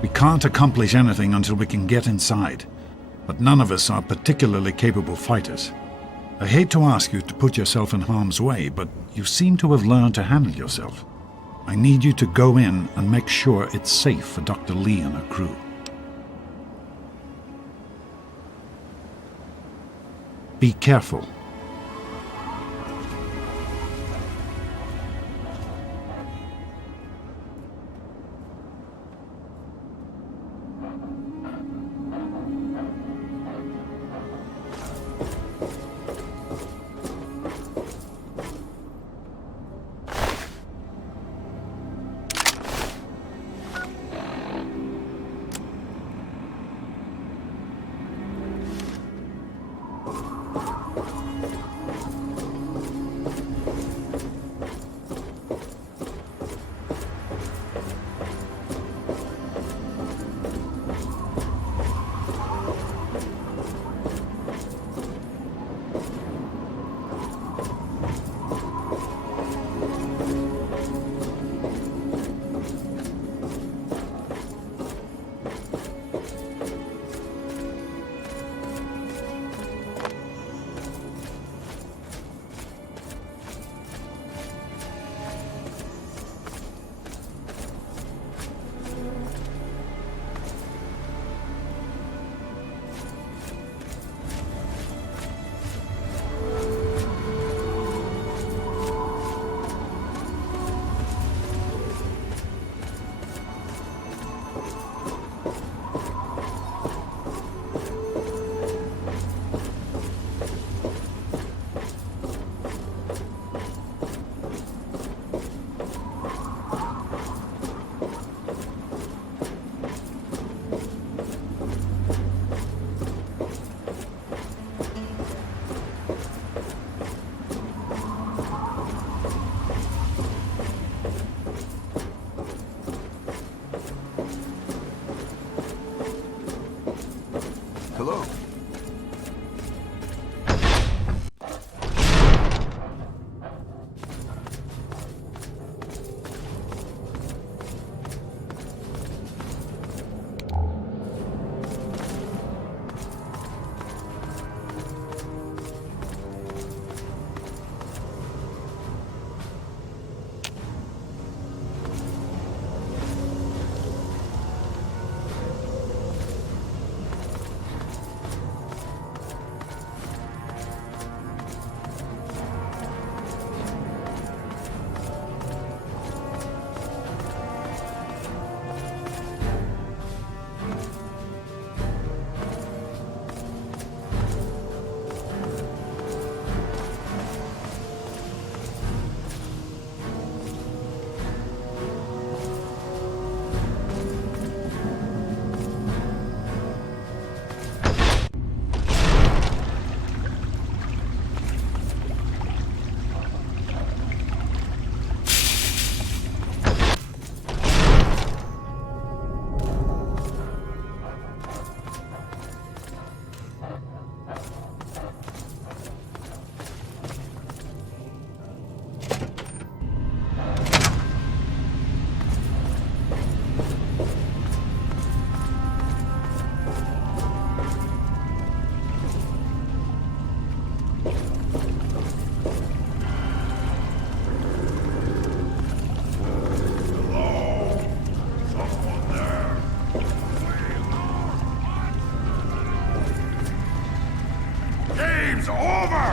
We can't accomplish anything until we can get inside, but none of us are particularly capable fighters. I hate to ask you to put yourself in harm's way, but you seem to have learned to handle yourself. I need you to go in and make sure it's safe for Dr. Lee and her crew. Be careful. Hello. Game's over!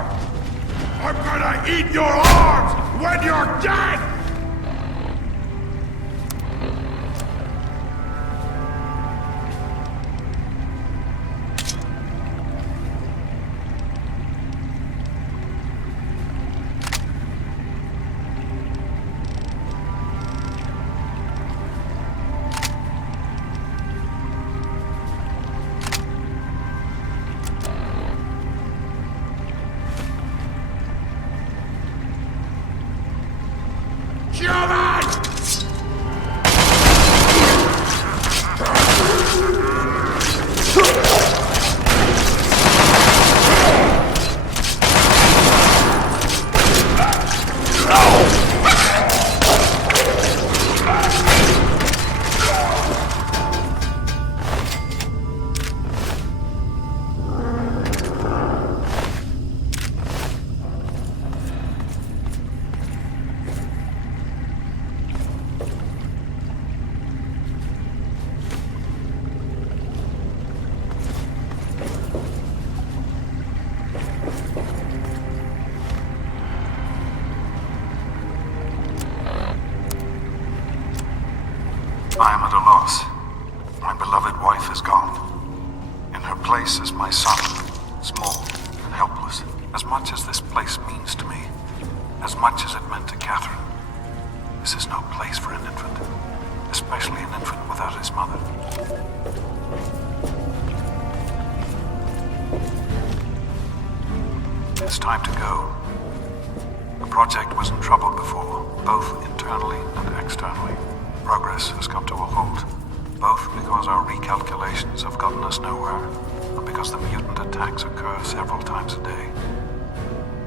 I'm gonna eat your arms when you're dead! I am at a loss. My beloved wife is gone. In her place is my son, small and helpless. As much as this place means to me, as much as it meant to Catherine, this is no place for an infant, especially an infant without his mother. It's time to go. The project was in trouble before, both internally and externally. Progress has come to a halt, both because our recalculations have gotten us nowhere, and because the mutant attacks occur several times a day.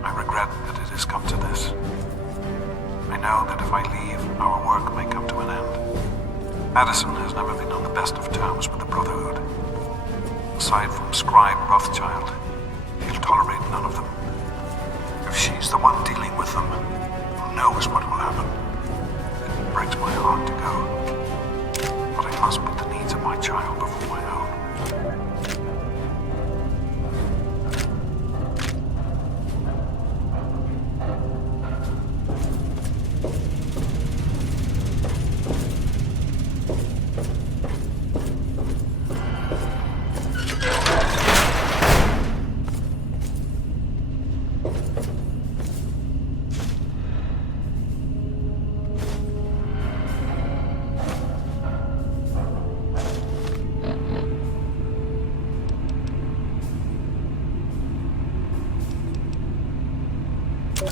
I regret that it has come to this. I know that if I leave, our work may come to an end. Madison has never been on the best of terms with the Brotherhood. Aside from Scribe Rothschild, he'll tolerate none of them. If she's the one dealing with them, who knows what will happen? It breaks my heart to go. But I must put the needs of my child before my own.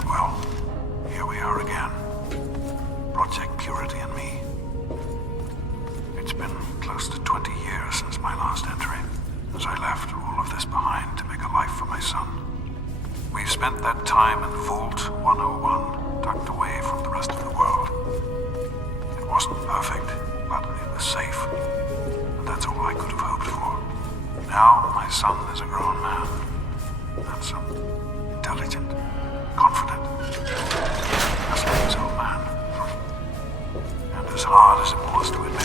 Well, here we are again. Project Purity and me. It's been close to 20 years since my last entry, as I left all of this behind to make a life for my son. We've spent that time in Vault 101, tucked away from the rest of the world. It wasn't perfect, but it was safe, and that's all I could have hoped for. Now, my son is a grown man, handsome, intelligent, confident, just like his old man. And as hard as it was to admit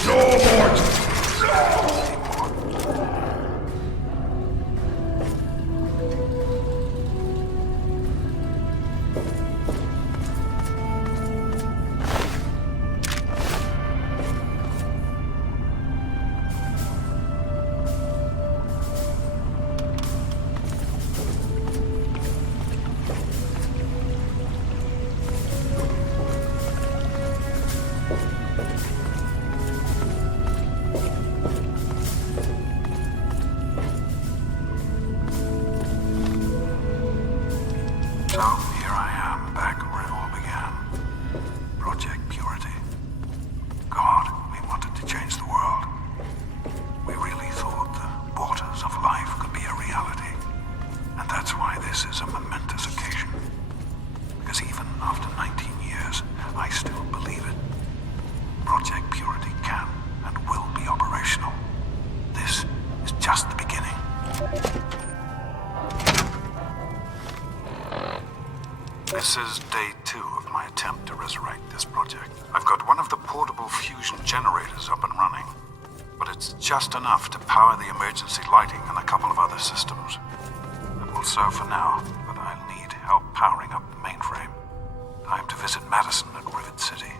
So, here I am, back where it all began. Project Purity. God, we wanted to change the world. We really thought the waters of life could be a reality. And that's why this is a momentous occasion. Because even after 19 years, I still believe it. Project Purity can and will be operational. This is just the beginning. This is day 2 of my attempt to resurrect this project. I've got one of the portable fusion generators up and running, but it's just enough to power the emergency lighting and a couple of other systems. It will serve for now, but I'll need help powering up the mainframe. Time to visit Madison at Rivet City.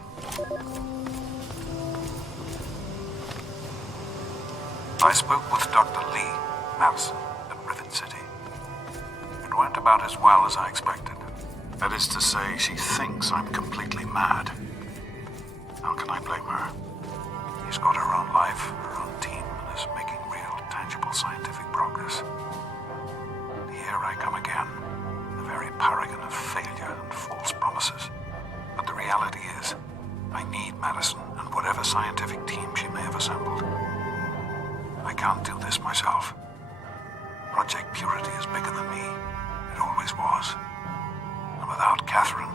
I spoke with Dr. Lee, Madison, at Rivet City. It went about as well as I expected. That is to say, she thinks I'm completely mad. How can I blame her? She's got her own life, her own team, and is making real, tangible scientific progress. And here I come again, the very paragon of failure and false promises. But the reality is, I need Madison and whatever scientific team she may have assembled. I can't do this myself. Project Purity is bigger than me. It always was. And without Catherine,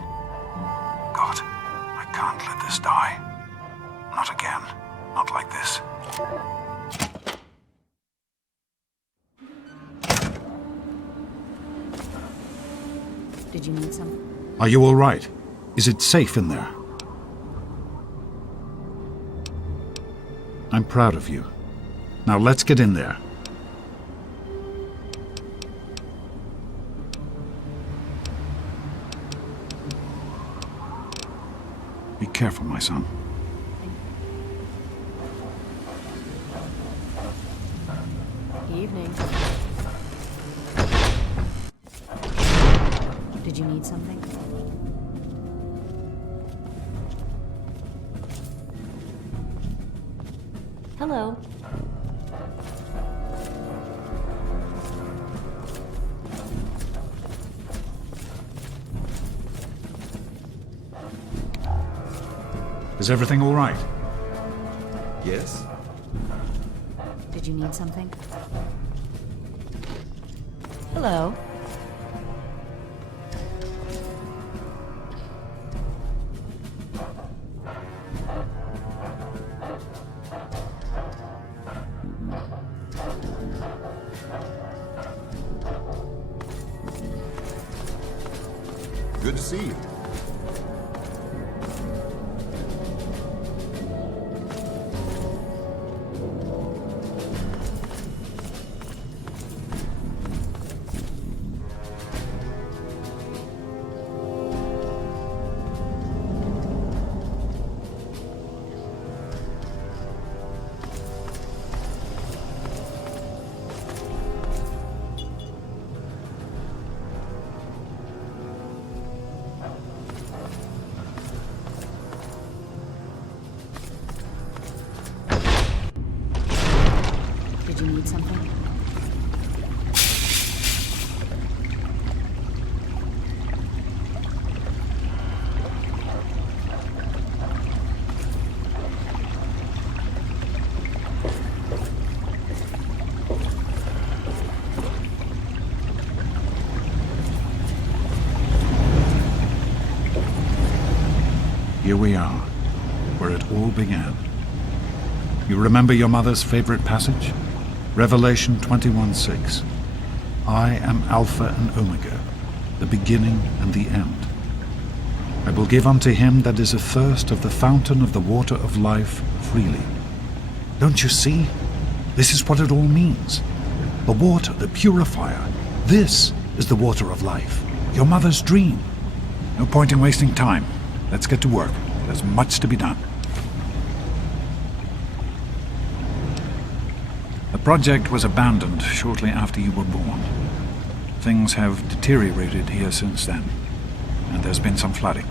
God, I can't let this die. Not again. Not like this. Did you need some? Are you all right? Is it safe in there? I'm proud of you. Now let's get in there. Be careful, my son. evening. Did you need something? Hello. Is everything all right? Yes? Did you need something? Hello. Good to see you. Did you need something? Here we are, where it all began. You remember your mother's favorite passage? Revelation 21:6. I am Alpha and Omega, the beginning and the end. I will give unto him that is athirst of the fountain of the water of life freely. Don't you see? This is what it all means. The water, the purifier. This is the water of life. Your mother's dream. No point in wasting time. Let's get to work. There's much to be done. The project was abandoned shortly after you were born. Things have deteriorated here since then, and there's been some flooding.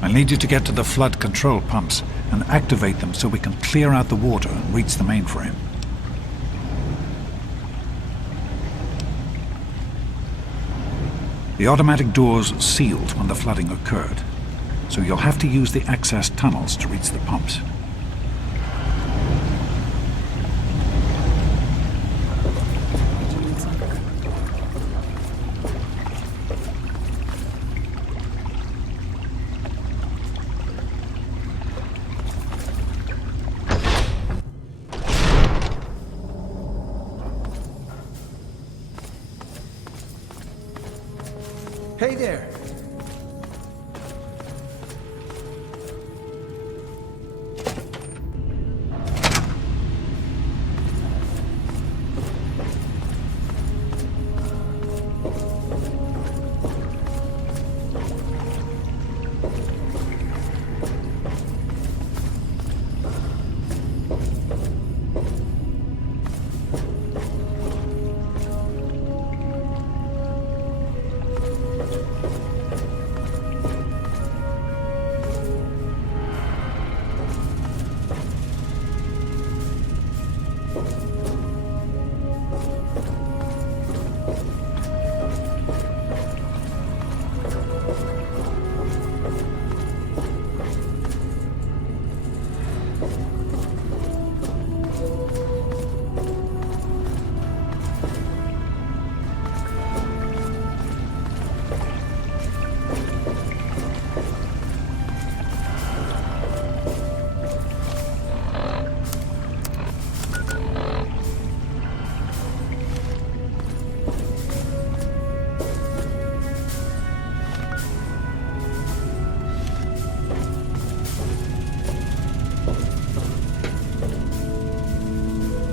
I need you to get to the flood control pumps and activate them so we can clear out the water and reach the mainframe. The automatic doors sealed when the flooding occurred, so you'll have to use the access tunnels to reach the pumps. Did you need something? Hey there!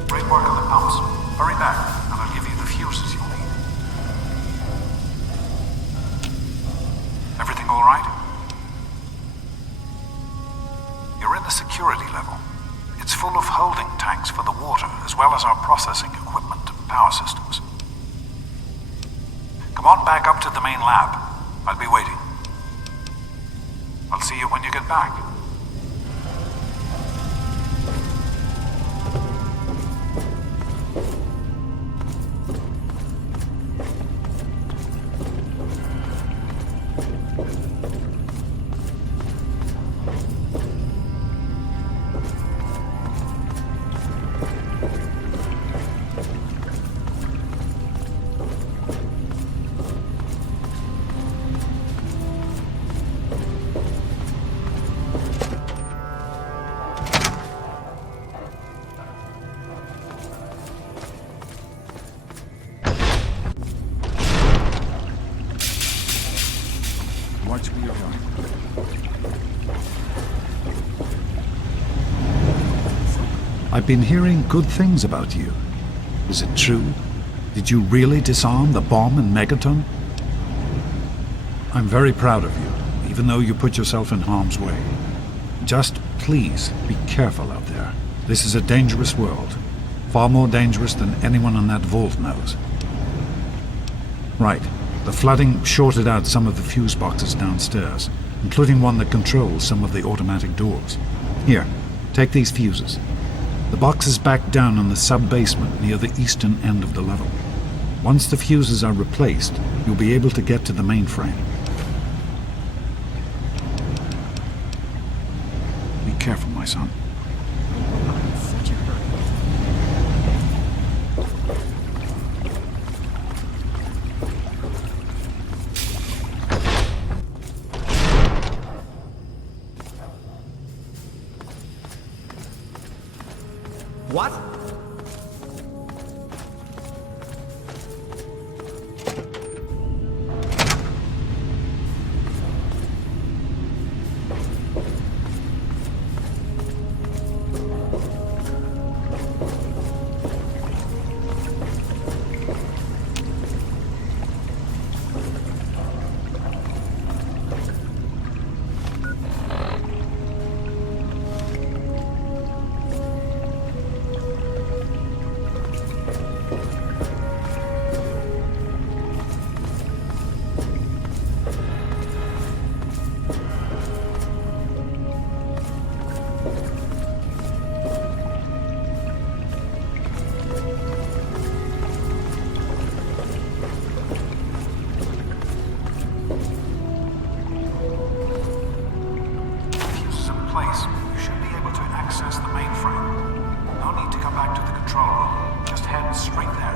Great work on the pumps. Hurry back, and I'll give you the fuses you'll need. Everything all right? You're in the security level. It's full of holding tanks for the water, as well as our processing equipment. power systems. Come on back up to the main lab. I'll be waiting. I'll see you when you get back. Watch where you're going. I've been hearing good things about you. Is it true? Did you really disarm the bomb in Megaton? I'm very proud of you, even though you put yourself in harm's way. Just please be careful out there. This is a dangerous world. Far more dangerous than anyone in that vault knows. Right. The flooding shorted out some of the fuse boxes downstairs, including one that controls some of the automatic doors. Here, take these fuses. The box is back down in the sub-basement near the eastern end of the level. Once the fuses are replaced, you'll be able to get to the mainframe. Be careful, my son. Such a hurry. What? You should be able to access the mainframe. No need to come back to the control room. Just head straight there.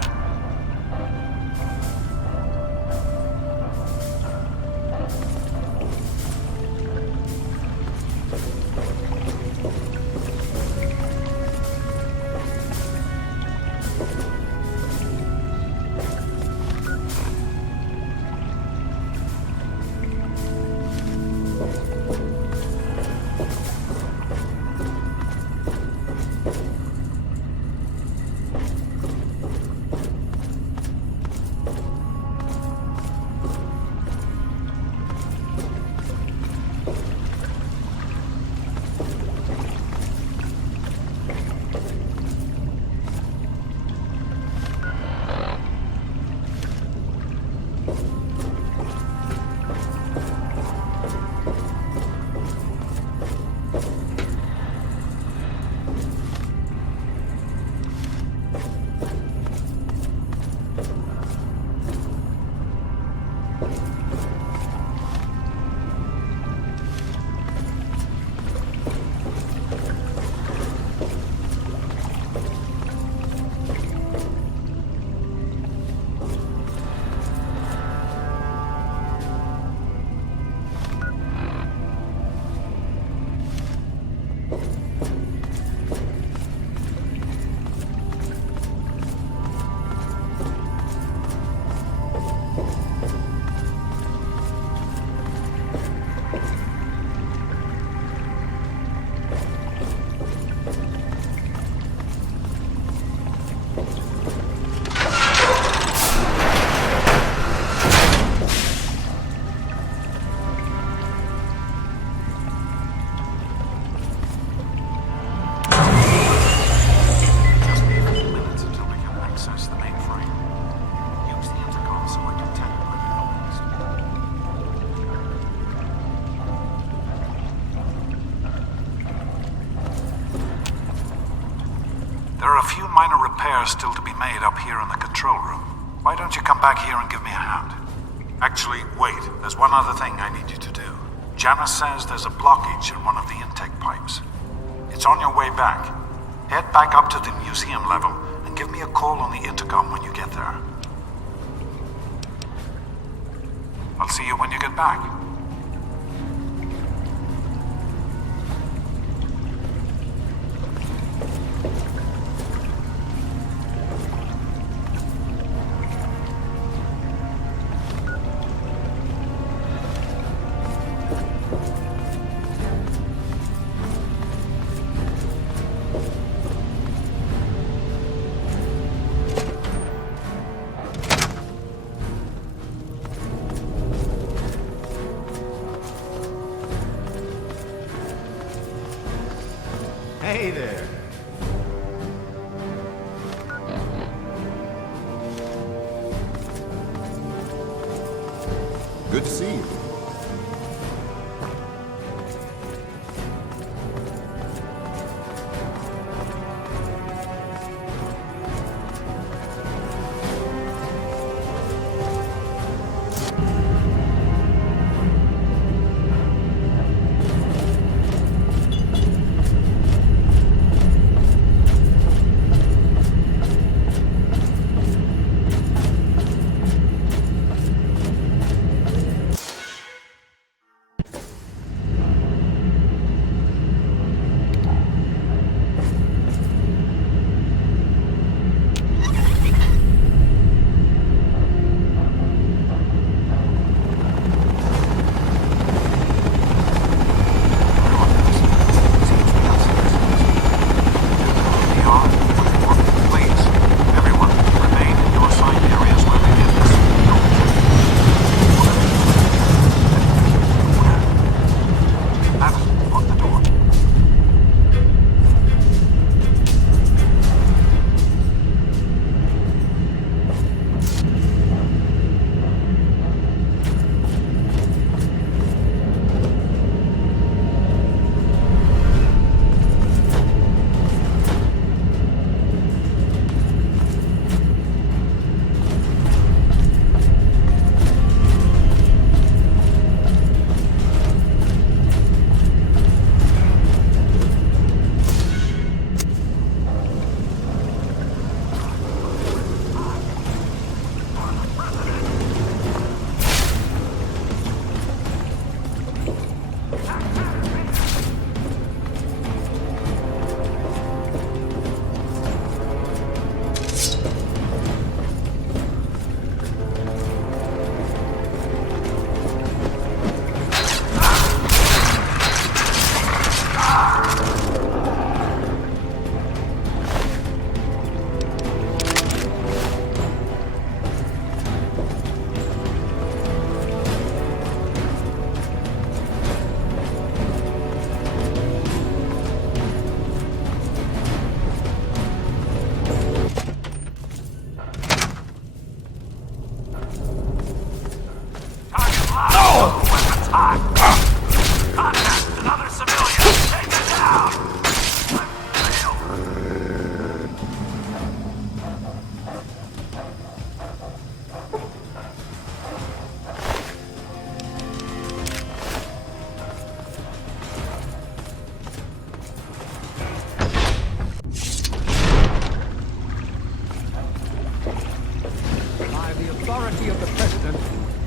a few minor repairs still to be made up here in the control room. Why don't you come back here and give me a hand? Actually, wait. There's one other thing I need you to do. Janice says there's a blockage in one of the intake pipes. It's on your way back. Head back up to the museum level and give me a call on the intercom when you get there. I'll see you when you get back. Hey there. Good to see you.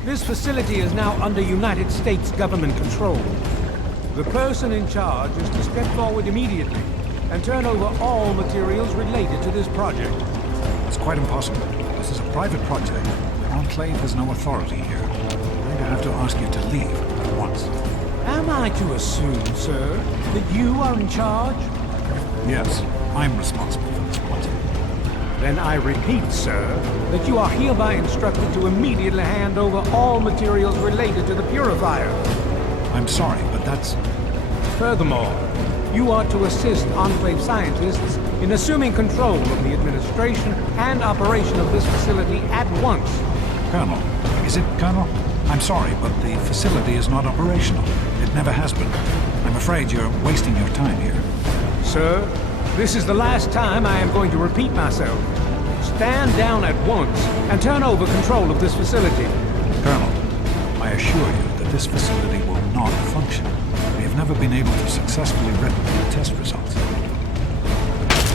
This facility is now under United States government control. The person in charge is to step forward immediately and turn over all materials related to this project. It's quite impossible. This is a private project. The Enclave has no authority here. I'm going to have to ask you to leave at once. Am I to assume, sir, that you are in charge? Yes, I'm responsible for this project. Then I repeat, sir, that you are hereby instructed to immediately hand over all materials related to the purifier. I'm sorry, but that's... Furthermore, you are to assist Enclave scientists in assuming control of the administration and operation of this facility at once. Colonel, is it Colonel? I'm sorry, but the facility is not operational. It never has been. I'm afraid you're wasting your time here. Sir, This is the last time I am going to repeat myself. Stand down at once and turn over control of this facility. Colonel, I assure you that this facility will not function. We have never been able to successfully replicate test results.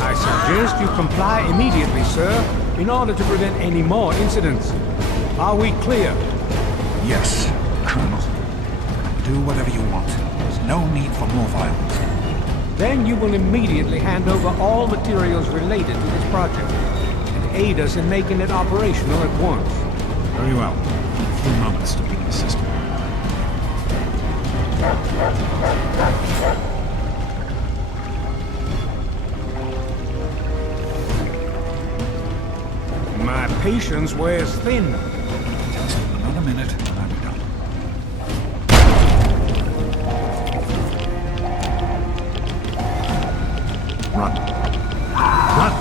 I suggest you comply immediately, sir, in order to prevent any more incidents. Are we clear? Yes, Colonel. Do whatever you want. There's no need for more violence. Then you will immediately hand over all materials related to this project and aid us in making it operational at once. Very well. A few moments to bring the system. My patience wears thin. Just another minute and I'll be done. Run. Run!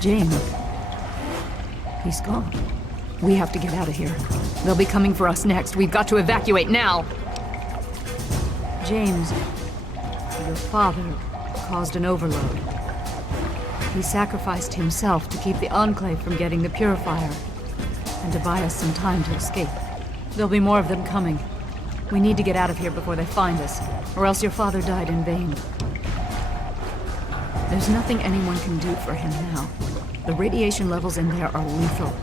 James. He's gone. We have to get out of here. They'll be coming for us next. We've got to evacuate now. James, your father caused an overload. He sacrificed himself to keep the Enclave from getting the Purifier and to buy us some time to escape. There'll be more of them coming. We need to get out of here before they find us, or else your father died in vain. There's nothing anyone can do for him now. The radiation levels in there are lethal.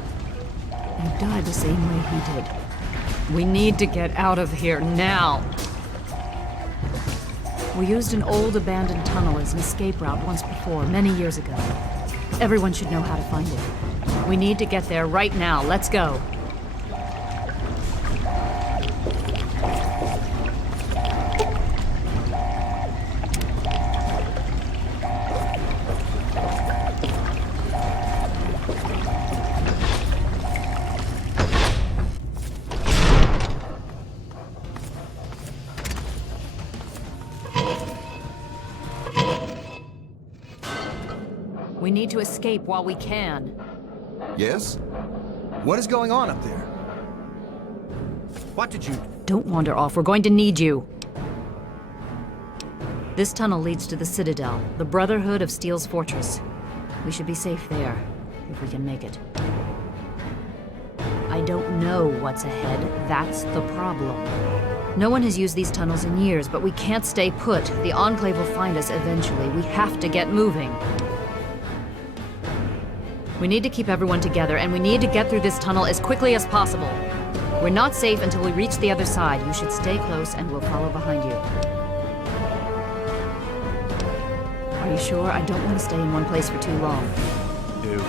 He died the same way he did. We need to get out of here now. We used an old abandoned tunnel as an escape route once before, many years ago. Everyone should know how to find it. We need to get there right now. Let's go. We need to escape while we can. Yes? What is going on up there? What did you... Don't wander off. We're going to need you. This tunnel leads to the Citadel, the Brotherhood of Steel's fortress. We should be safe there, if we can make it. I don't know what's ahead. That's the problem. No one has used these tunnels in years, but we can't stay put. The Enclave will find us eventually. We have to get moving. We need to keep everyone together, and we need to get through this tunnel as quickly as possible. We're not safe until we reach the other side. You should stay close, and we'll follow behind you. Are you sure? I don't want to stay in one place for too long. Do.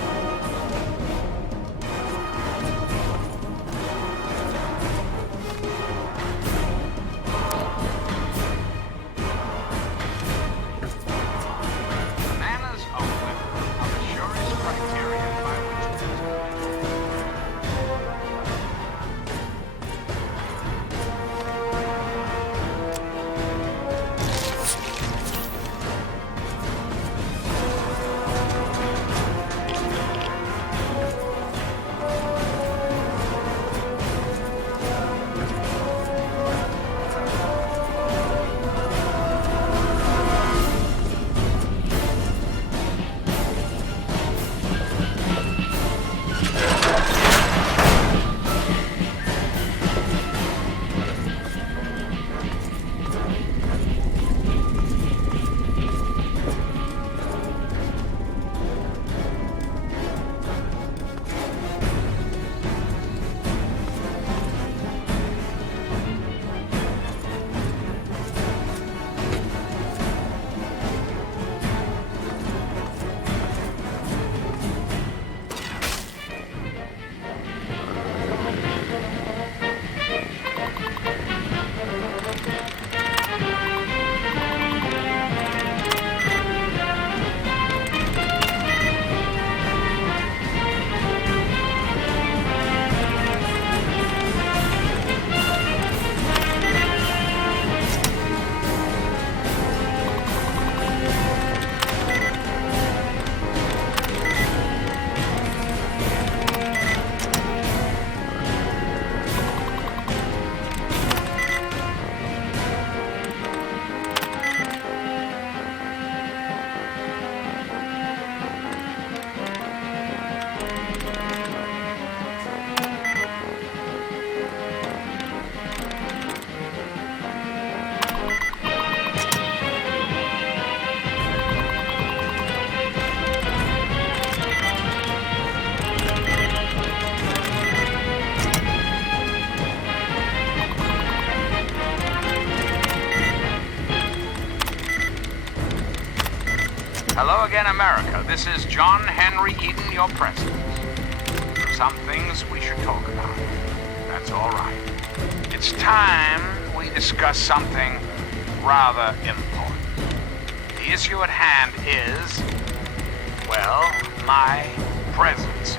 Manners of women are the surest criterion by which to Hello again, America. This is John Henry Eden, your president. Some things we should talk about. That's all right. It's time we discuss something rather important. The issue at hand is, well, my presidency.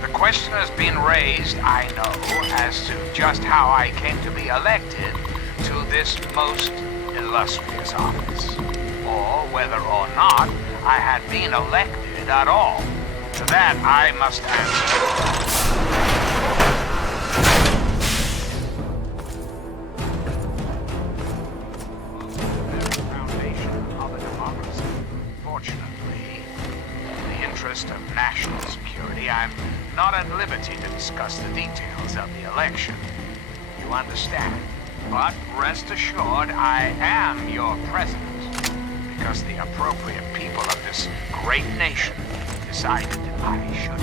The question has been raised, I know, as to just how I came to be elected to this most illustrious office, or whether or not I had been elected at all. To that I must answer. Of national security, I'm not at liberty to discuss the details of the election. You understand? But rest assured, I am your president, because the appropriate people of this great nation decided I should.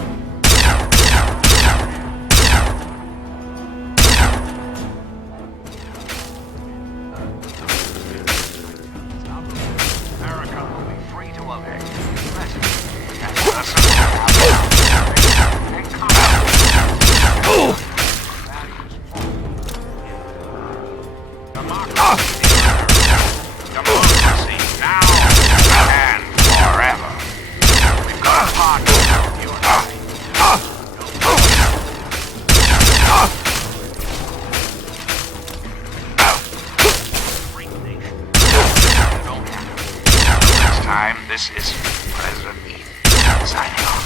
America will be free to elect president. Democracy now and forever. We've got a partner, you and I. Free nation. You don't have to. Next time, this is President Eden signing off.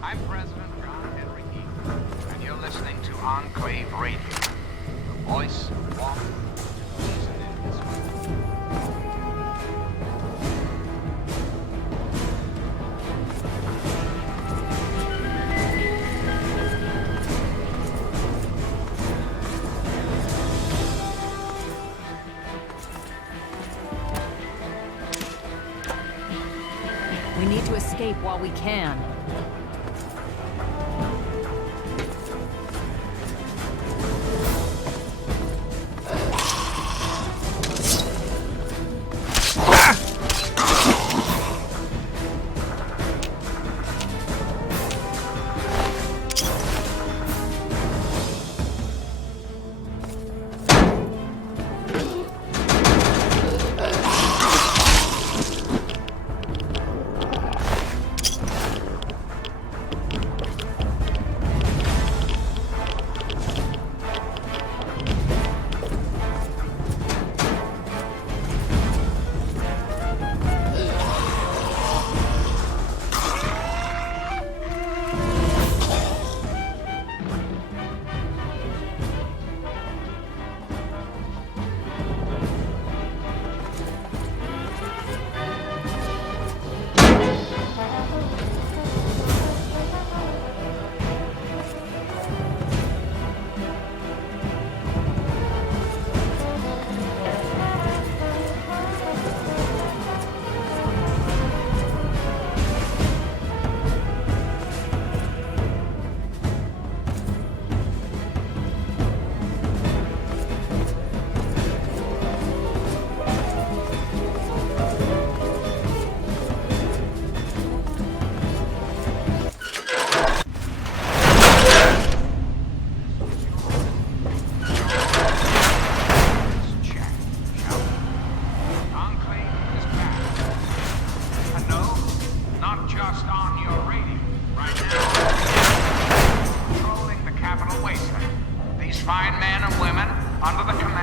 I'm President John Henry Eden, and you're listening to Enclave Radio, the voice of walking, reason in this We need to escape while we can.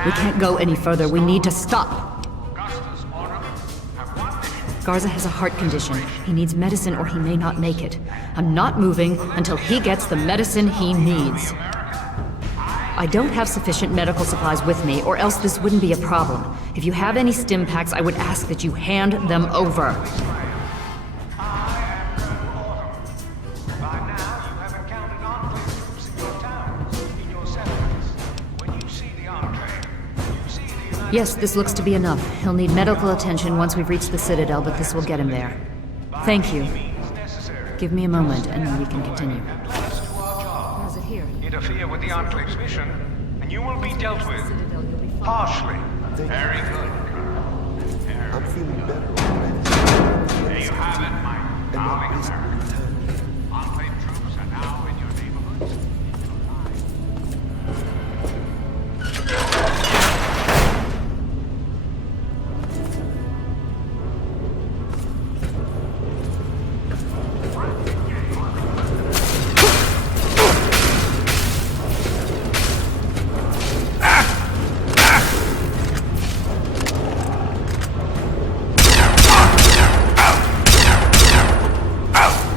We can't go any further. We need to stop. Augusta's order have one mission. Garza has a heart condition. He needs medicine or he may not make it. I'm not moving until he gets the medicine he needs. I don't have sufficient medical supplies with me, or else this wouldn't be a problem. If you have any stim packs, I would ask that you hand them over. Yes, this looks to be enough. He'll need medical attention once we've reached the Citadel, but this will get him there. Thank you. Give me a moment, and then we can continue. Where is it here? Interfere with the Enclave's mission, and you will be dealt with harshly. Very good, Colonel. I'm feeling better already. There you have it, my darling American. Enclave troops are now in your neighborhoods. Out!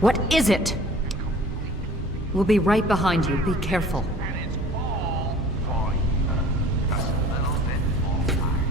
What is it? We'll be right behind you. Be careful. And it's all for you. Just a little bit more time.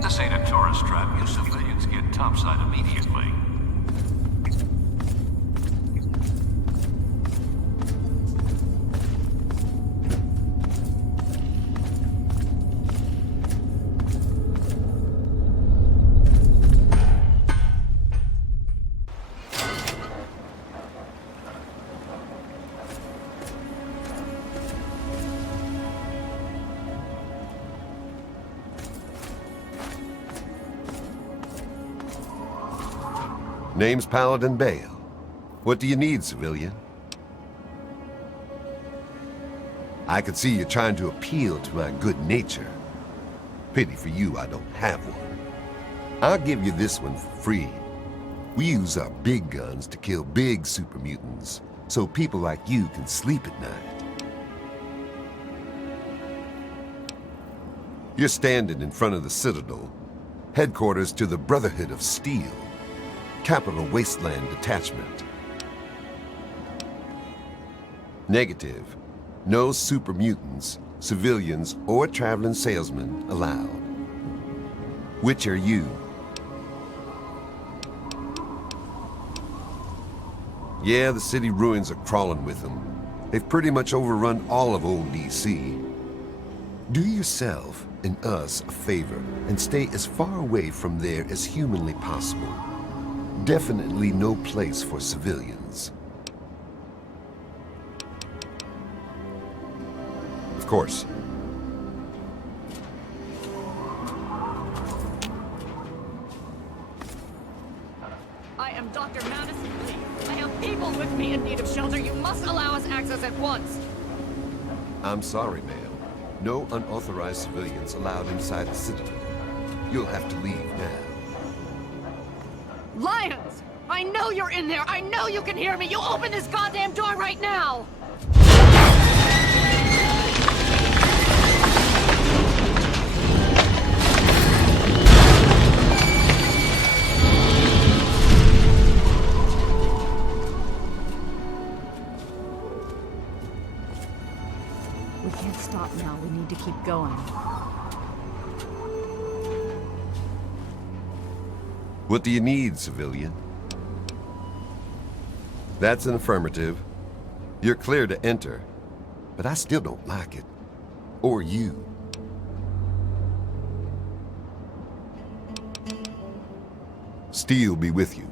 This ain't a tourist trap. You civilians get topside immediately. Name's Paladin Bale. What do you need, civilian? I could see you trying to appeal to my good nature. Pity for you I don't have one. I'll give you this one for free. We use our big guns to kill big super mutants, so people like you can sleep at night. You're standing in front of the Citadel, headquarters to the Brotherhood of Steel. Capital Wasteland Detachment. Negative. No super mutants, civilians, or traveling salesmen allowed. Which are you? Yeah, the city ruins are crawling with them. They've pretty much overrun all of O.T.V.G.C. Do yourself and us a favor and stay as far away from there as humanly possible. Definitely no place for civilians. Of course. I am Dr. Madison Lee. I have people with me in need of shelter. You must allow us access at once. I'm sorry, ma'am. No unauthorized civilians allowed inside the Citadel. You'll have to leave now. Lions! I know you're in there! I know you can hear me! You open this goddamn door right now! We can't stop now. We need to keep going. What do you need, civilian? That's an affirmative. You're clear to enter, but I still don't like it. Or you. Steel be with you.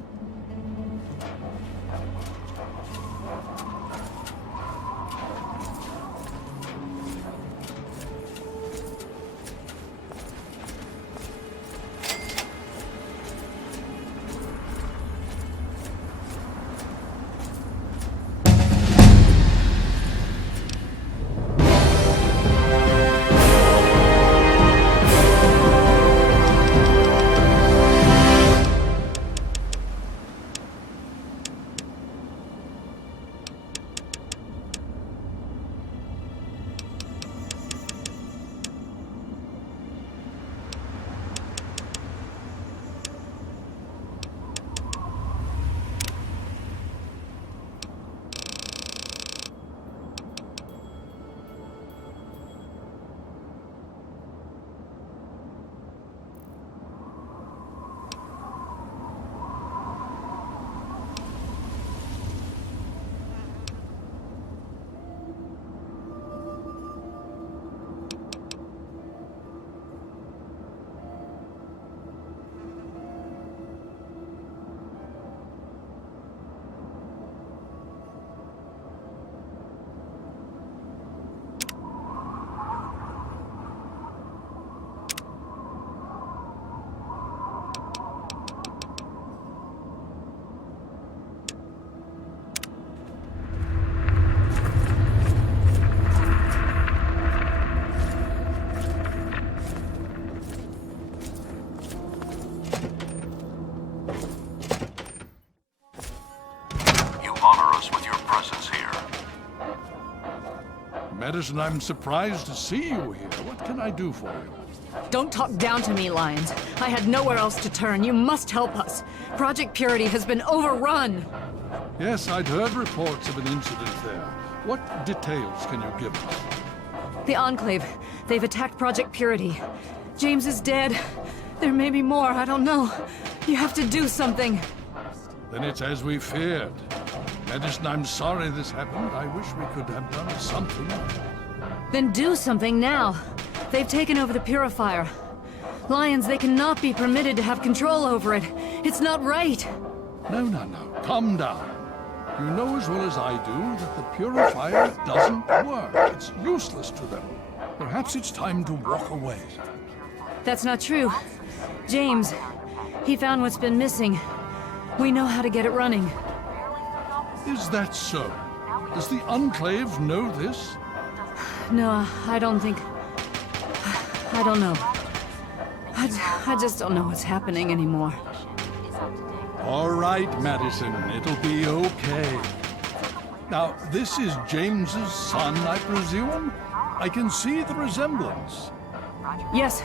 honor us with your presence here. Madison, I'm surprised to see you here. What can I do for you? Don't talk down to me, Lyons. I had nowhere else to turn. You must help us. Project Purity has been overrun. Yes, I'd heard reports of an incident there. What details can you give us? The Enclave. They've attacked Project Purity. James is dead. There may be more, I don't know. You have to do something. Then it's as we feared. Madison, I'm sorry this happened. I wish we could have done something. Then do something now. They've taken over the Purifier. Lyons, they cannot be permitted to have control over it. It's not right. No. Calm down. You know as well as I do that the Purifier doesn't work. It's useless to them. Perhaps it's time to walk away. That's not true. James, he found what's been missing. We know how to get it running. Is that so? Does the Enclave know this? No, I don't think... I don't know. I just don't know what's happening anymore. All right, Madison. It'll be okay. Now, this is James's son, I presume? I can see the resemblance. Yes.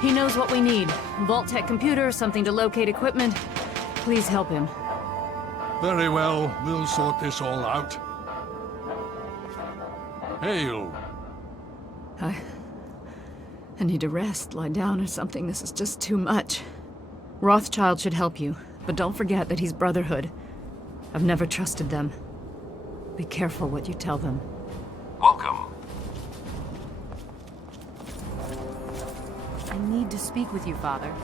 He knows what we need. Vault-Tec computer, something to locate equipment. Please help him. Very well. We'll sort this all out. Hail. I need to rest, lie down or something. This is just too much. Rothschild should help you, but don't forget that he's Brotherhood. I've never trusted them. Be careful what you tell them. Welcome. I need to speak with you, Father.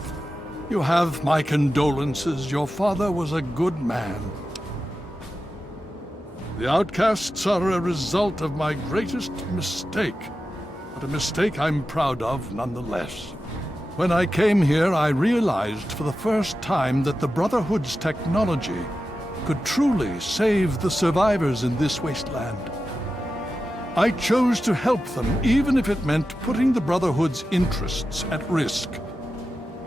You have my condolences. Your father was a good man. The outcasts are a result of my greatest mistake, but a mistake I'm proud of nonetheless. When I came here, I realized for the first time that the Brotherhood's technology could truly save the survivors in this wasteland. I chose to help them, even if it meant putting the Brotherhood's interests at risk.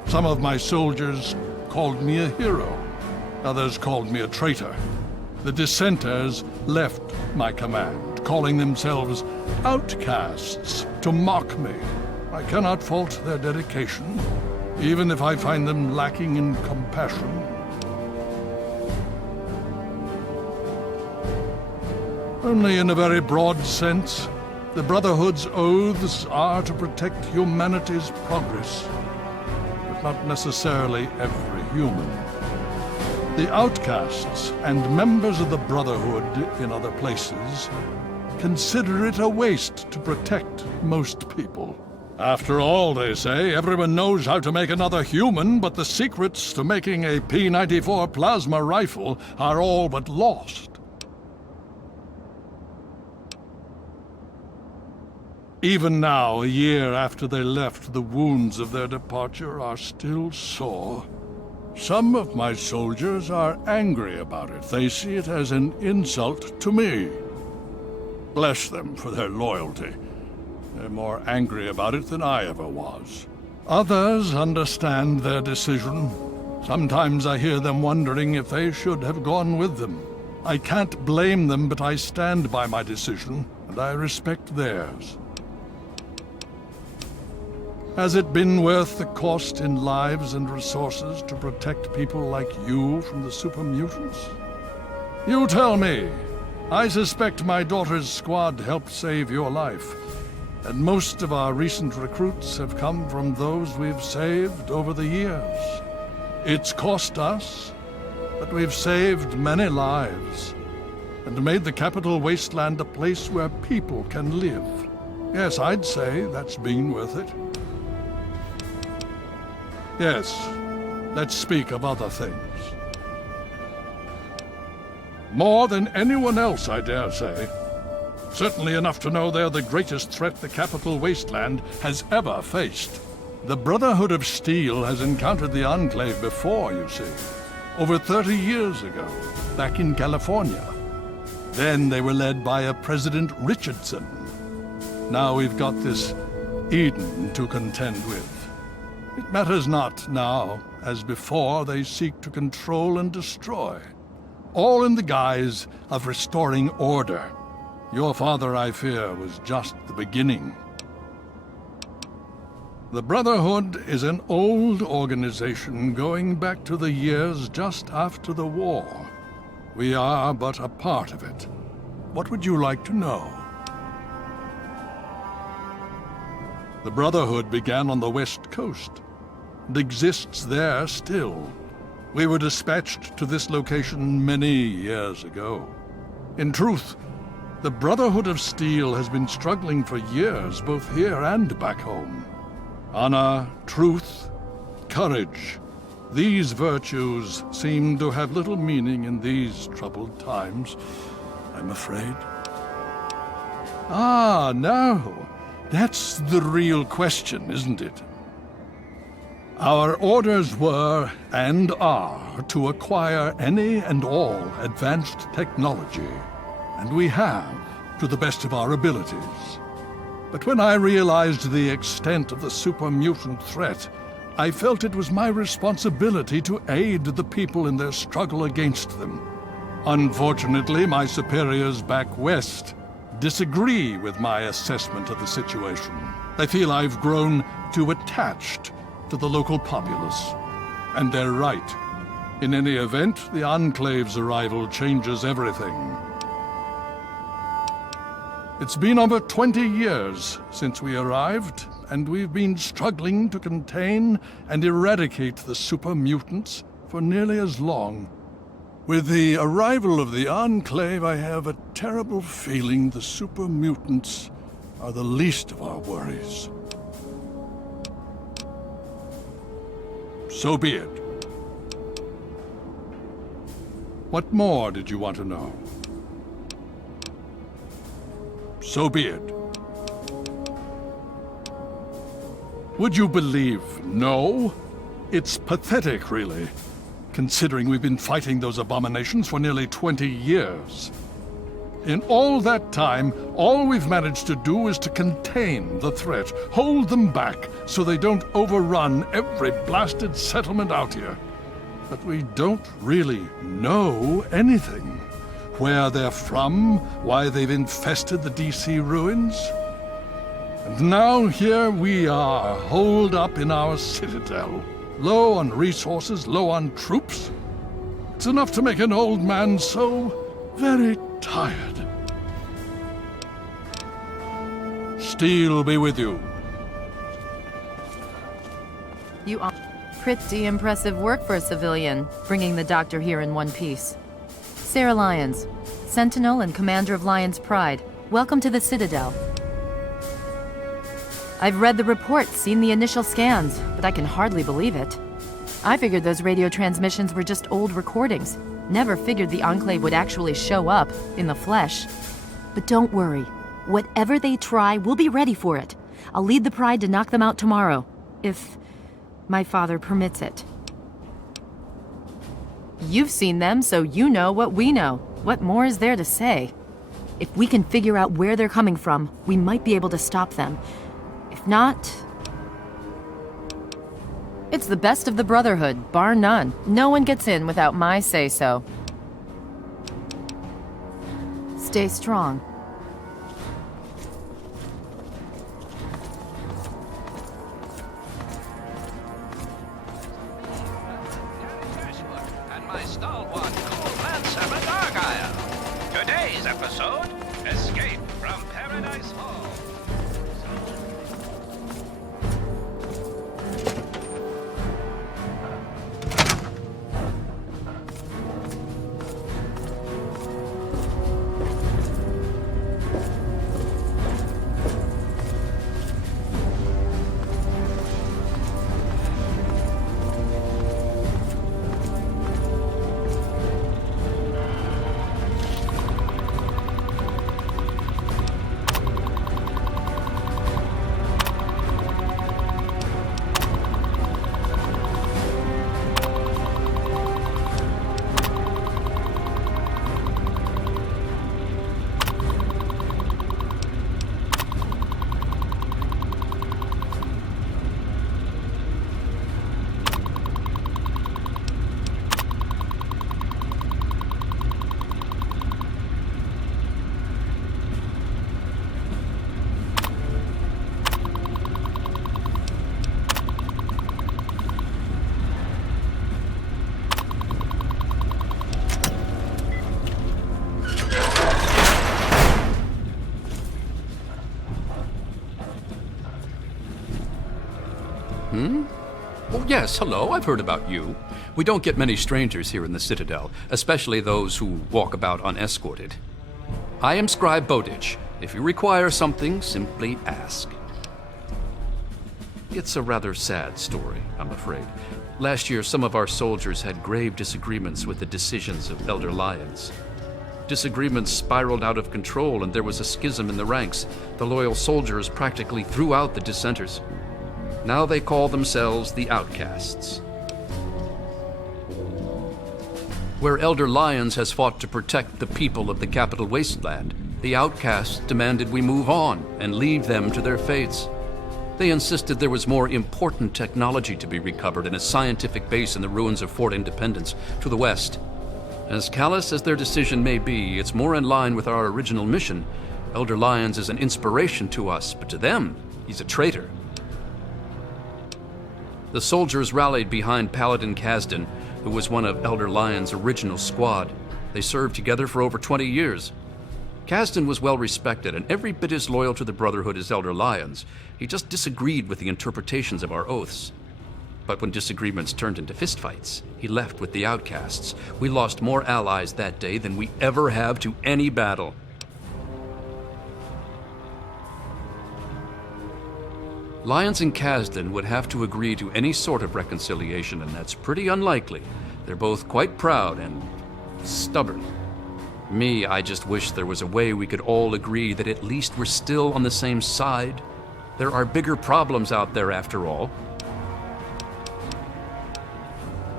Some of my soldiers called me a hero. Others called me a traitor. The dissenters left my command, calling themselves outcasts to mock me. I cannot fault their dedication, even if I find them lacking in compassion. Only in a very broad sense. The Brotherhood's oaths are to protect humanity's progress, but not necessarily every human. The outcasts and members of the Brotherhood in other places consider it a waste to protect most people. After all, they say, everyone knows how to make another human, but the secrets to making a P-94 plasma rifle are all but lost. Even now, a year after they left, the wounds of their departure are still sore. Some of my soldiers are angry about it. They see it as an insult to me. Bless them for their loyalty. They're more angry about it than I ever was. Others understand their decision. Sometimes I hear them wondering if they should have gone with them. I can't blame them, but I stand by my decision, and I respect theirs. Has it been worth the cost in lives and resources to protect people like you from the super mutants? You tell me. I suspect my daughter's squad helped save your life, and most of our recent recruits have come from those we've saved over the years. It's cost us, but we've saved many lives, and made the capital wasteland a place where people can live. Yes, I'd say that's been worth it. Yes, let's speak of other things. More than anyone else, I dare say. Certainly enough to know they're the greatest threat the capital wasteland has ever faced. The Brotherhood of Steel has encountered the Enclave before, you see. Over 30 years ago, back in California. Then they were led by a President Richardson. Now we've got this Eden to contend with. It matters not now, as before they seek to control and destroy. all in the guise of restoring order. Your father, I fear, was just the beginning. The Brotherhood is an old organization going back to the years just after the war. We are but a part of it. What would you like to know? The Brotherhood began on the West Coast and exists there still. We were dispatched to this location many years ago. In truth, the Brotherhood of Steel has been struggling for years, both here and back home. Honor, truth, courage. These virtues seem to have little meaning in these troubled times, I'm afraid. Ah, no. That's the real question, isn't it? Our orders were, and are, to acquire any and all advanced technology, and we have, to the best of our abilities. But when I realized the extent of the super-mutant threat, I felt it was my responsibility to aid the people in their struggle against them. Unfortunately, my superiors back west disagree with my assessment of the situation. They feel I've grown too attached to the local populace. And they're right. In any event, the Enclave's arrival changes everything. It's been over 20 years since we arrived, and we've been struggling to contain and eradicate the super mutants for nearly as long. With the arrival of the Enclave, I have a terrible feeling the super mutants are the least of our worries. So be it. What more did you want to know? So be it. Would you believe no? It's pathetic, really, considering we've been fighting those abominations for nearly 20 years. In all that time, all we've managed to do is to contain the threat, hold them back so they don't overrun every blasted settlement out here. But we don't really know anything. Where they're from, why they've infested the D.C. ruins. And now here we are, holed up in our citadel. Low on resources, low on troops. It's enough to make an old man so very tired. Steel be with you. You are pretty impressive work for a civilian, bringing the doctor here in one piece. Sarah Lyons, Sentinel and Commander of Lyons Pride. Welcome to the Citadel. I've read the reports, seen the initial scans, but I can hardly believe it. I figured those radio transmissions were just old recordings. Never figured the Enclave would actually show up, in the flesh. But don't worry. Whatever they try, we'll be ready for it. I'll lead the Pride to knock them out tomorrow, if my father permits it. You've seen them, so you know what we know. What more is there to say? If we can figure out where they're coming from, we might be able to stop them. If not... It's the best of the Brotherhood, bar none. No one gets in without my say-so. Stay strong. Today's episode, Escape from Paradise Hall. Oh, yes, hello, I've heard about you. We don't get many strangers here in the Citadel, especially those who walk about unescorted. I am Scribe Bowditch. If you require something, simply ask. It's a rather sad story, I'm afraid. Last year, some of our soldiers had grave disagreements with the decisions of Elder Lyons. Disagreements spiraled out of control, and there was a schism in the ranks. The loyal soldiers practically threw out the dissenters. Now they call themselves the Outcasts. Where Elder Lyons has fought to protect the people of the capital wasteland, the Outcasts demanded we move on and leave them to their fates. They insisted there was more important technology to be recovered in a scientific base in the ruins of Fort Independence to the west. As callous as their decision may be, it's more in line with our original mission. Elder Lyons is an inspiration to us, but to them, he's a traitor. The soldiers rallied behind Paladin Kasdan, who was one of Elder Lyons' original squad. They served together for over 20 years. Kasdan was well respected and every bit as loyal to the Brotherhood as Elder Lyons. He just disagreed with the interpretations of our oaths. But when disagreements turned into fistfights, he left with the Outcasts. We lost more allies that day than we ever have to any battle. Lyons and Kasdan would have to agree to any sort of reconciliation, and that's pretty unlikely. They're both quite proud and stubborn. Me, I just wish there was a way we could all agree that at least we're still on the same side. There are bigger problems out there after all.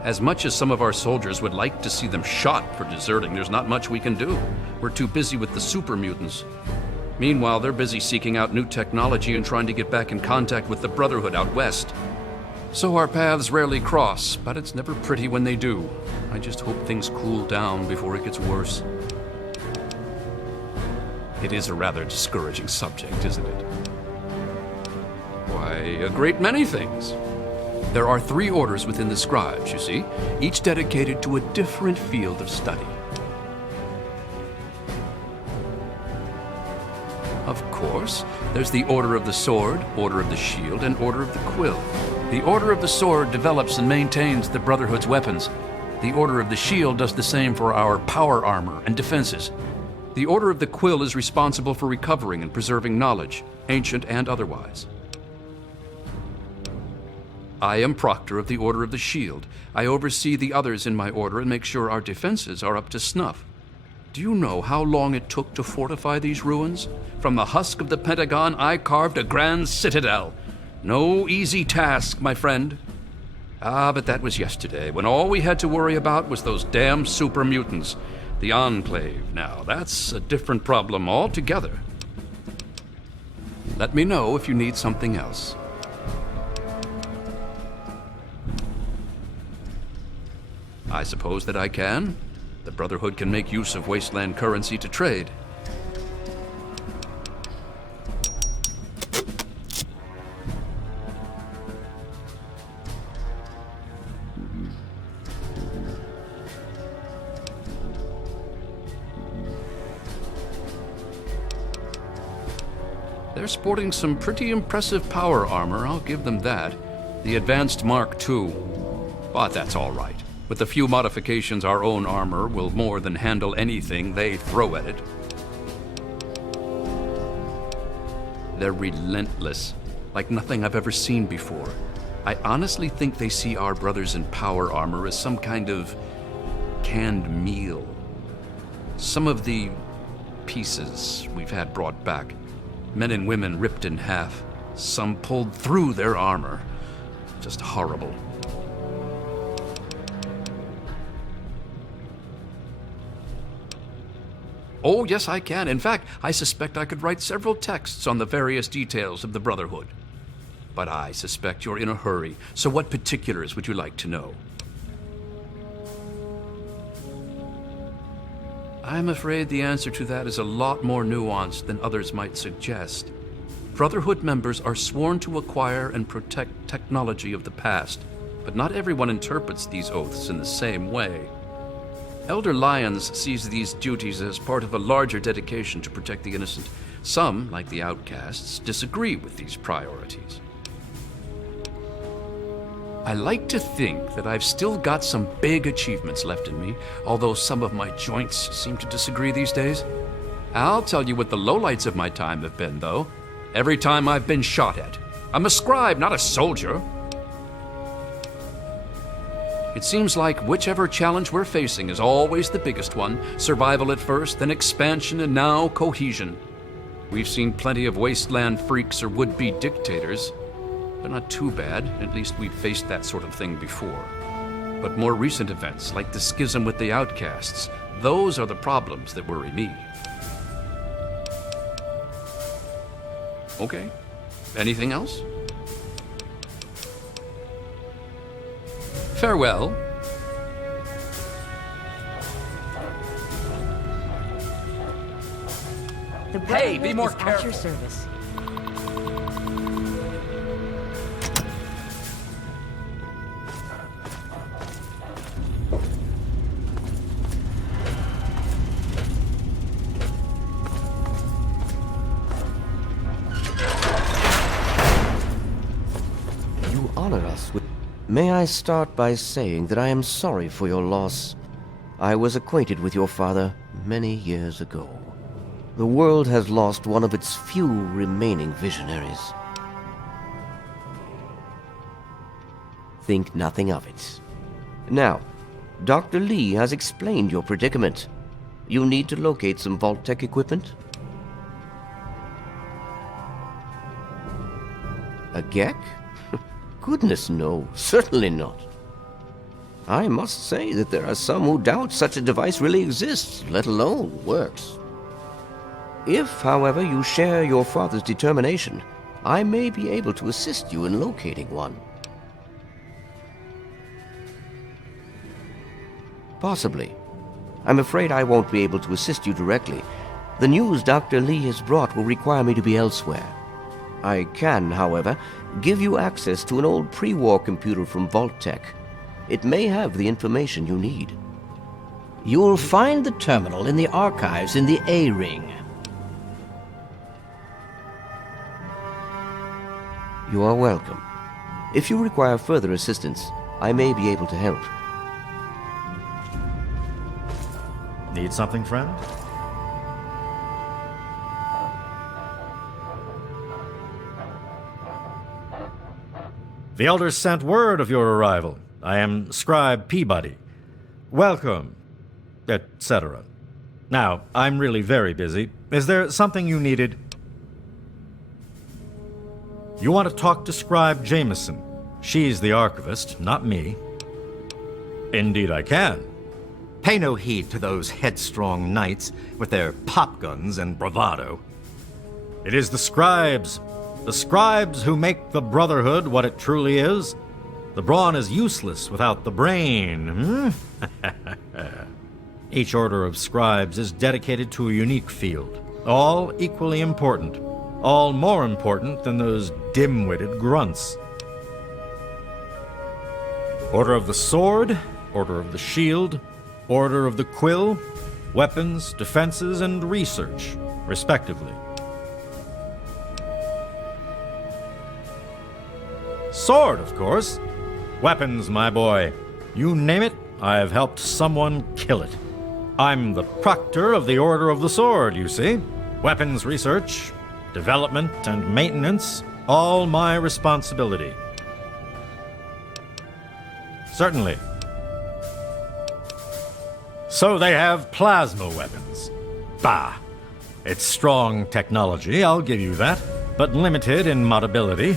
As much as some of our soldiers would like to see them shot for deserting, there's not much we can do. We're too busy with the super mutants. Meanwhile, they're busy seeking out new technology and trying to get back in contact with the Brotherhood out west. So our paths rarely cross, but it's never pretty when they do. I just hope things cool down before it gets worse. It is a rather discouraging subject, isn't it? Why, a great many things. There are 3 orders within the scribes, you see, each dedicated to a different field of study. Of course, there's the Order of the Sword, Order of the Shield, and Order of the Quill. The Order of the Sword develops and maintains the Brotherhood's weapons. The Order of the Shield does the same for our power armor and defenses. The Order of the Quill is responsible for recovering and preserving knowledge, ancient and otherwise. I am Proctor of the Order of the Shield. I oversee the others in my order and make sure our defenses are up to snuff. Do you know how long it took to fortify these ruins? From the husk of the Pentagon, I carved a grand citadel. No easy task, my friend. Ah, but that was yesterday, when all we had to worry about was those damn super mutants. The Enclave, now, that's a different problem altogether. Let me know if you need something else. I suppose that I can. The Brotherhood can make use of wasteland currency to trade. They're sporting some pretty impressive power armor, I'll give them that. The Advanced Mark II. But that's all right. With a few modifications, our own armor will more than handle anything they throw at it. They're relentless, like nothing I've ever seen before. I honestly think they see our brothers in power armor as some kind of canned meal. Some of the pieces we've had brought back, men and women ripped in half, some pulled through their armor. Just horrible. Oh, yes, I can. In fact, I suspect I could write several texts on the various details of the Brotherhood. But I suspect you're in a hurry, so what particulars would you like to know? I'm afraid the answer to that is a lot more nuanced than others might suggest. Brotherhood members are sworn to acquire and protect technology of the past, but not everyone interprets these oaths in the same way. Elder Lyons sees these duties as part of a larger dedication to protect the innocent. Some, like the Outcasts, disagree with these priorities. I like to think that I've still got some big achievements left in me, although some of my joints seem to disagree these days. I'll tell you what the lowlights of my time have been, though. Every time I've been shot at. I'm a scribe, not a soldier. It seems like whichever challenge we're facing is always the biggest one. Survival at first, then expansion, and now cohesion. We've seen plenty of wasteland freaks or would-be dictators. They're not too bad. At least we've faced that sort of thing before. But more recent events, like the schism with the outcasts, those are the problems that worry me. Okay. Anything else? Farewell. The Hey, be Brotherhood more is careful. at your service. You honor us with... May I start by saying that I am sorry for your loss. I was acquainted with your father many years ago. The world has lost one of its few remaining visionaries. Think nothing of it. Now, Dr. Lee has explained your predicament. You need to locate some Vault-Tec equipment? A Gek? Goodness, no. Certainly not. I must say that there are some who doubt such a device really exists, let alone works. If, however, you share your father's determination, I may be able to assist you in locating one. Possibly. I'm afraid I won't be able to assist you directly. The news Dr. Lee has brought will require me to be elsewhere. I can, however, give you access to an old pre-war computer from Vault-Tec. It may have the information you need. You'll find the terminal in the archives in the A-Ring. You are welcome. If you require further assistance, I may be able to help. Need something, friend? The Elders sent word of your arrival. I am Scribe Peabody. Welcome, etc. Now, I'm really very busy. Is there something you needed? You want to talk to Scribe Jameson. She's the archivist, not me. Indeed I can. Pay no heed to those headstrong knights with their pop guns and bravado. It is the scribes who make the Brotherhood what it truly is. The brawn is useless without the brain. Each order of scribes is dedicated to a unique field, all equally important, all more important than those dim-witted grunts. Order of the Sword, Order of the Shield, Order of the Quill, weapons, defenses, and research, respectively. Sword, of course. Weapons, my boy. You name it, I've helped someone kill it. I'm the proctor of the Order of the Sword, you see. Weapons research, development, and maintenance, all my responsibility. Certainly. So they have plasma weapons. Bah! It's strong technology, I'll give you that, but limited in modability.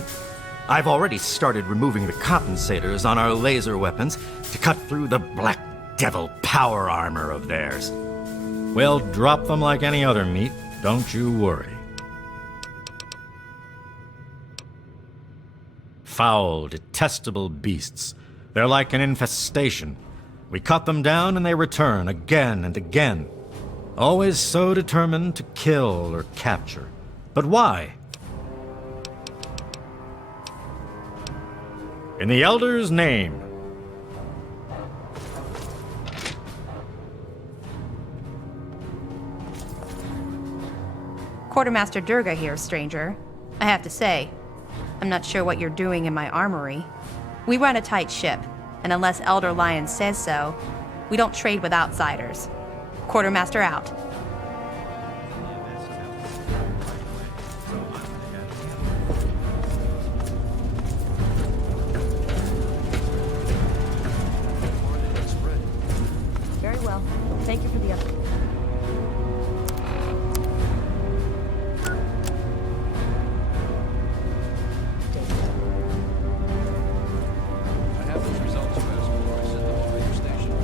I've already started removing the compensators on our laser weapons to cut through the Black Devil power armor of theirs. We'll drop them like any other meat, don't you worry. Foul, detestable beasts. They're like an infestation. We cut them down and they return again and again. Always so determined to kill or capture. But why? In the Elder's name. Quartermaster Durga here, stranger. I have to say, I'm not sure what you're doing in my armory. We run a tight ship, and unless Elder Lyon says so, we don't trade with outsiders. Quartermaster out. Very well. Thank you for the update. I have those results you asked for. I sent them to your station.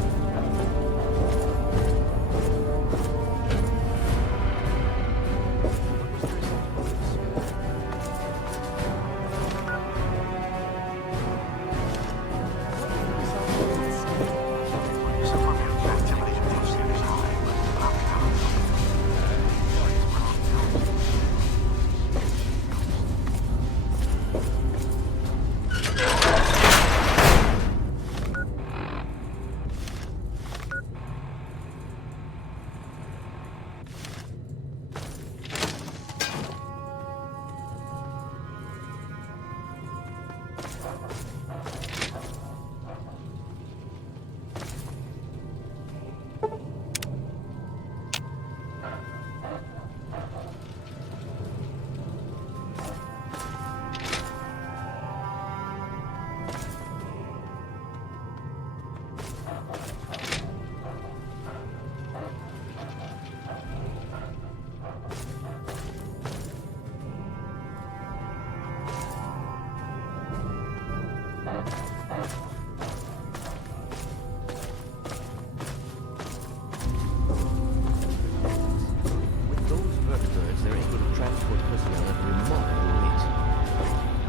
With those vertibirds, they're able to transport personnel at a remarkable rate.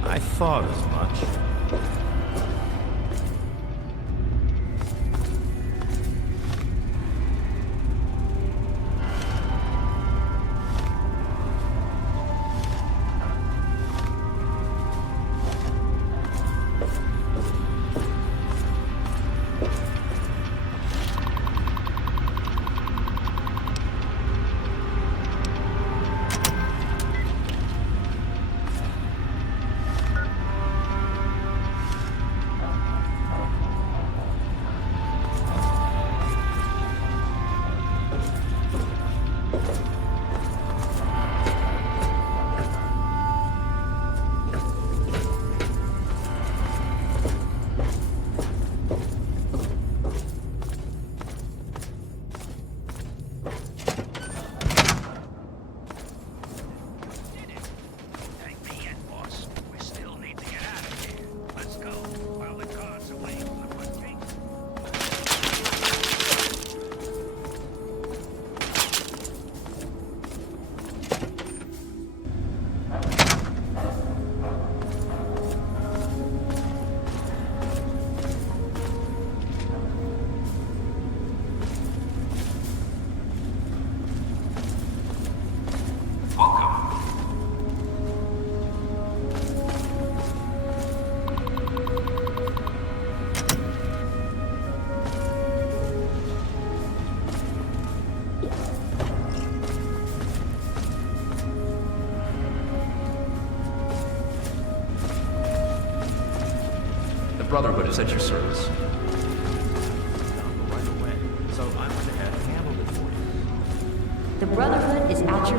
I thought as much. The Brotherhood is at your service. Right away. So I went ahead and handled it for you. The Brotherhood is at your...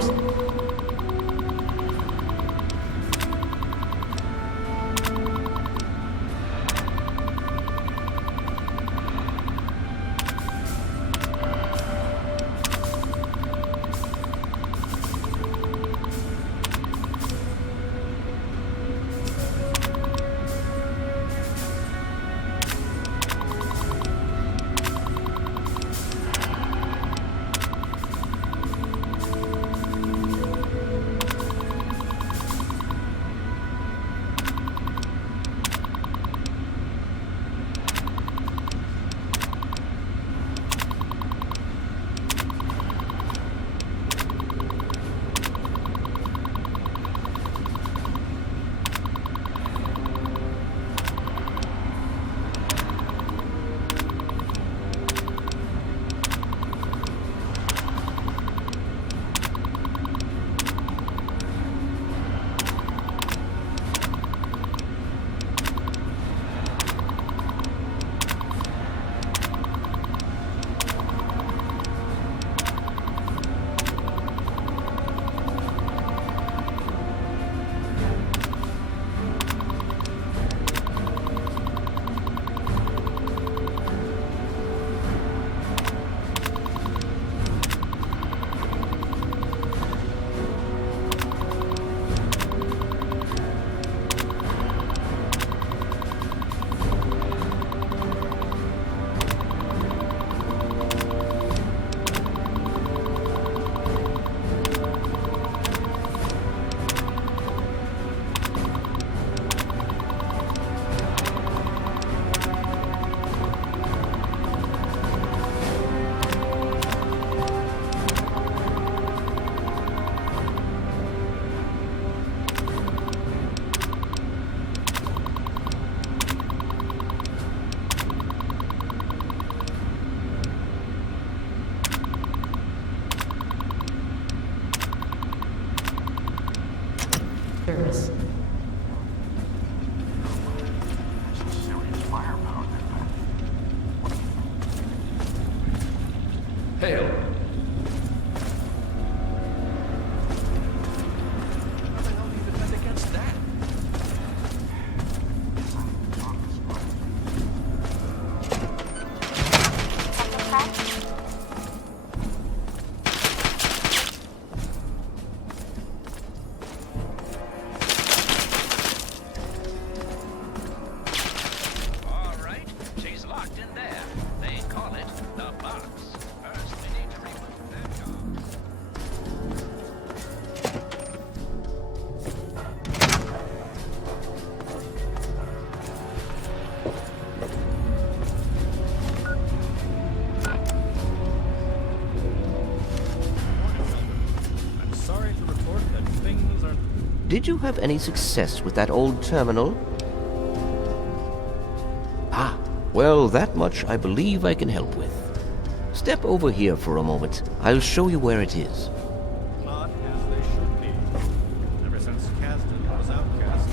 service. Serious firepower there. Hail. How the hell do you defend against that? All right, she's locked in there. They call it the box. First, we need to remove that dog. I'm sorry to report that things are... Did you have any success with that old terminal? Ah, well, that much I believe I can help with. Step over here for a moment. I'll show you where it is. not as they should be. Ever since Kasdan was outcast.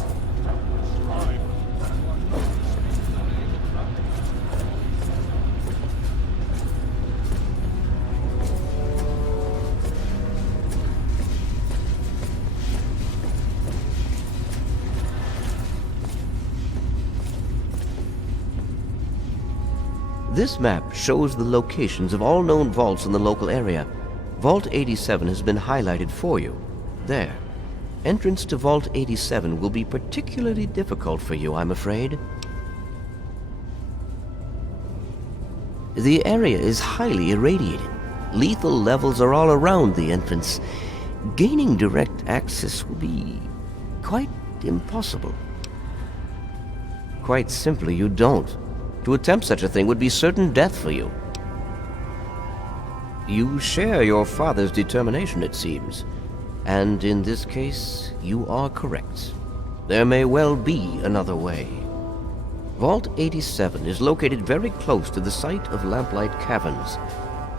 This map shows the locations of all known vaults in the local area. Vault 87 has been highlighted for you. There. Entrance to Vault 87 will be particularly difficult for you, I'm afraid. The area is highly irradiated. Lethal levels are all around the entrance. Gaining direct access will be quite impossible. Quite simply, you don't. To attempt such a thing would be certain death for you. You share your father's determination, it seems. And in this case, you are correct. There may well be another way. Vault 87 is located very close to the site of Lamplight Caverns.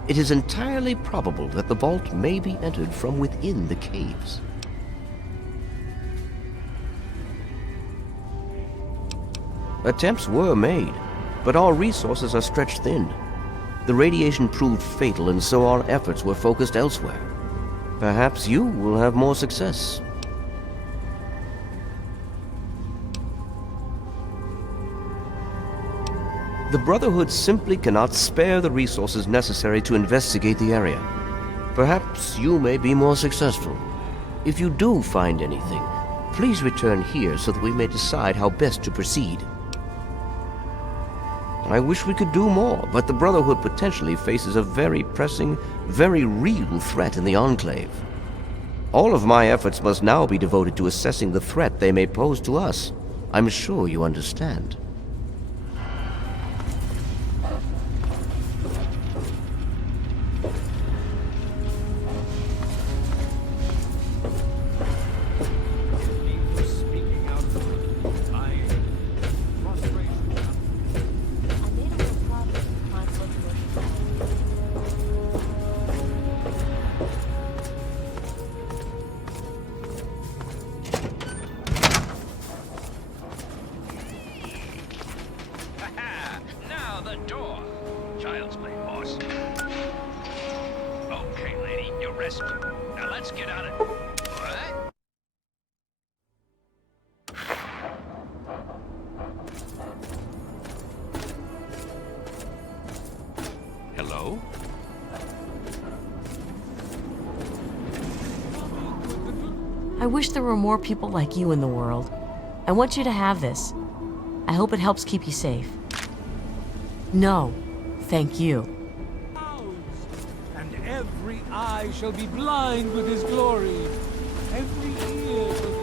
It is entirely probable that the vault may be entered from within the caves. Attempts were made, but our resources are stretched thin. The radiation proved fatal, and so our efforts were focused elsewhere. Perhaps you will have more success. The Brotherhood simply cannot spare the resources necessary to investigate the area. Perhaps you may be more successful. If you do find anything, please return here so that we may decide how best to proceed. I wish we could do more, but the Brotherhood potentially faces a very pressing, very real threat in the Enclave. All of my efforts must now be devoted to assessing the threat they may pose to us. I'm sure you understand. Now the door. Child's play, boss. Okay, lady, you're rescued. Now let's get on it. What? Hello? I wish there were more people like you in the world. I want you to have this. I hope it helps keep you safe. No, thank you. And every eye shall be blind with his glory. Every ear shall